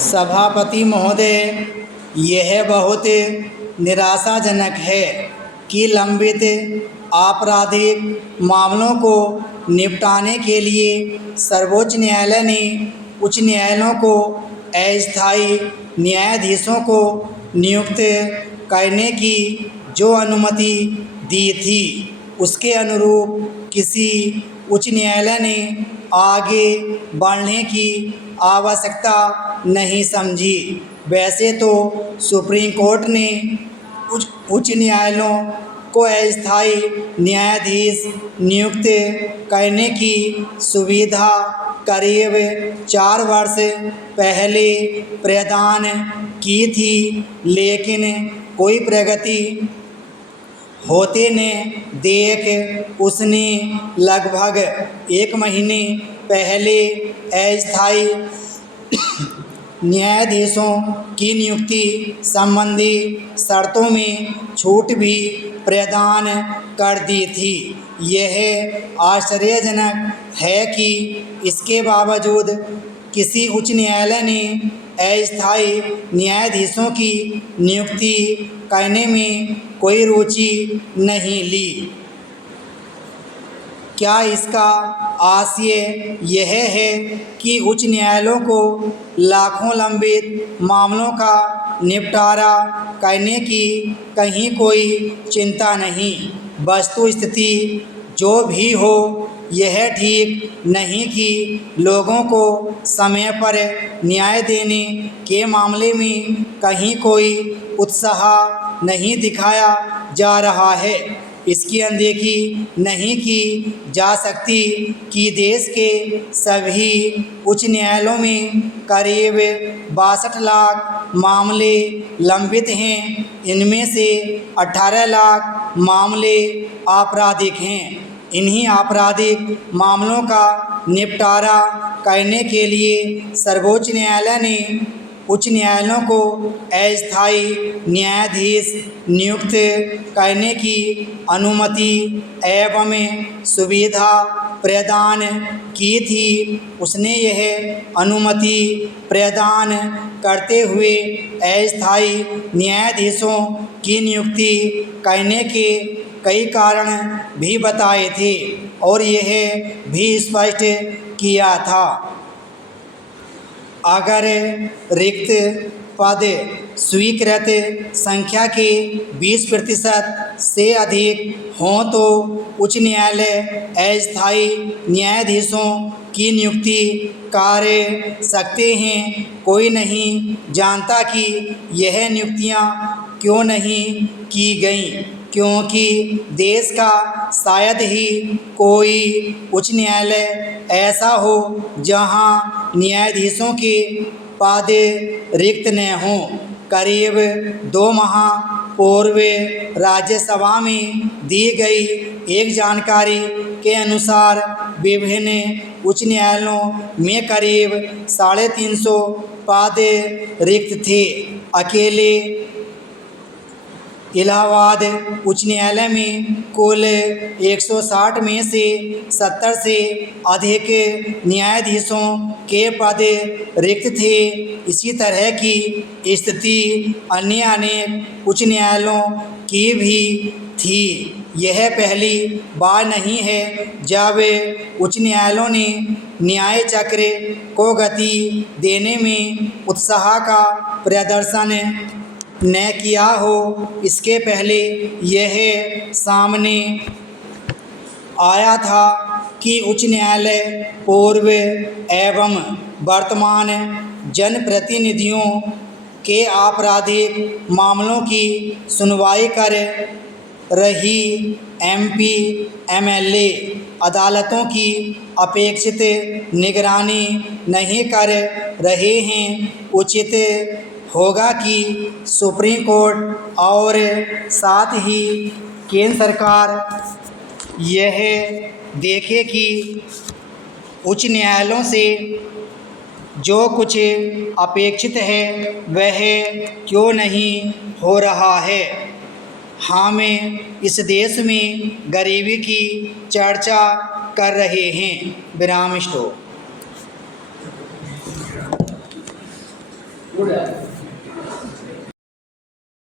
सभापति महोदय, यह बहुत निराशाजनक है कि लंबित आपराधिक मामलों को निपटाने के लिए सर्वोच्च न्यायालय ने उच्च न्यायालयों को अस्थायी न्यायाधीशों को नियुक्त करने की जो अनुमति दी थी, उसके अनुरूप किसी उच्च न्यायालय ने आगे बढ़ने की आवश्यकता नहीं समझी। वैसे तो सुप्रीम कोर्ट ने उच्च न्यायालयों को अस्थायी न्यायाधीश नियुक्त करने की सुविधा करीब 4 वर्ष पहले प्रदान की थी, लेकिन कोई प्रगति होते ने देख उसने लगभग 1 महीने पहले अस्थायी न्यायाधीशों की नियुक्ति संबंधी शर्तों में छूट भी प्रदान कर दी थी। यह आश्चर्यजनक है कि इसके बावजूद किसी उच्च न्यायालय ने अस्थायी न्यायाधीशों की नियुक्ति करने में कोई रुचि नहीं ली। क्या इसका आशय यह है कि उच्च न्यायालयों को लाखों लंबित मामलों का निपटारा करने की कहीं कोई चिंता नहीं? वस्तुस्थिति जो भी हो, यह ठीक नहीं कि लोगों को समय पर न्याय देने के मामले में कहीं कोई उत्साह नहीं दिखाया जा रहा है। इसकी अनदेखी नहीं की जा सकती कि देश के सभी उच्च न्यायालयों में करीब 62 लाख मामले लंबित हैं। इनमें से 18 लाख मामले आपराधिक हैं। इन्हीं आपराधिक मामलों का निपटारा करने के लिए सर्वोच्च न्यायालय ने उच्च न्यायालयों को अस्थायी न्यायाधीश नियुक्त करने की अनुमति एवं सुविधा प्रदान की थी। उसने यह अनुमति प्रदान करते हुए अस्थायी न्यायाधीशों की नियुक्ति करने के कई कारण भी बताए थे और यह भी स्पष्ट किया था, अगर रिक्त पद स्वीकृत संख्या के 20% से अधिक हों तो उच्च न्यायालय अस्थायी न्यायाधीशों की नियुक्ति कर सकते हैं। कोई नहीं जानता कि यह नियुक्तियां क्यों नहीं की गईं, क्योंकि देश का शायद ही कोई उच्च न्यायालय ऐसा हो जहां न्यायाधीशों के पद रिक्त न हों। करीब 2 माह पूर्व राज्यसभा में दी गई एक जानकारी के अनुसार विभिन्न उच्च न्यायालयों में करीब 350 पद रिक्त थे। अकेले इलाहाबाद उच्च न्यायालय में कुल 160 में से 70 से अधिक न्यायाधीशों के पद रिक्त थे। इसी तरह की स्थिति अन्य अनेक उच्च न्यायालयों की भी थी। यह पहली बार नहीं है जब उच्च न्यायालयों ने न्याय चक्र को गति देने में उत्साह का प्रदर्शन न किया हो। इसके पहले यह सामने आया था कि उच्च न्यायालय पूर्व एवं वर्तमान जनप्रतिनिधियों के आपराधिक मामलों की सुनवाई कर रही MP MLA अदालतों की अपेक्षित निगरानी नहीं कर रहे हैं। उचित होगा कि सुप्रीम कोर्ट और साथ ही केंद्र सरकार यह देखे कि उच्च न्यायालयों से जो कुछ अपेक्षित है वह क्यों नहीं हो रहा है। हम इस देश में गरीबी की चर्चा कर रहे हैं। विराम स्टॉप। पुढे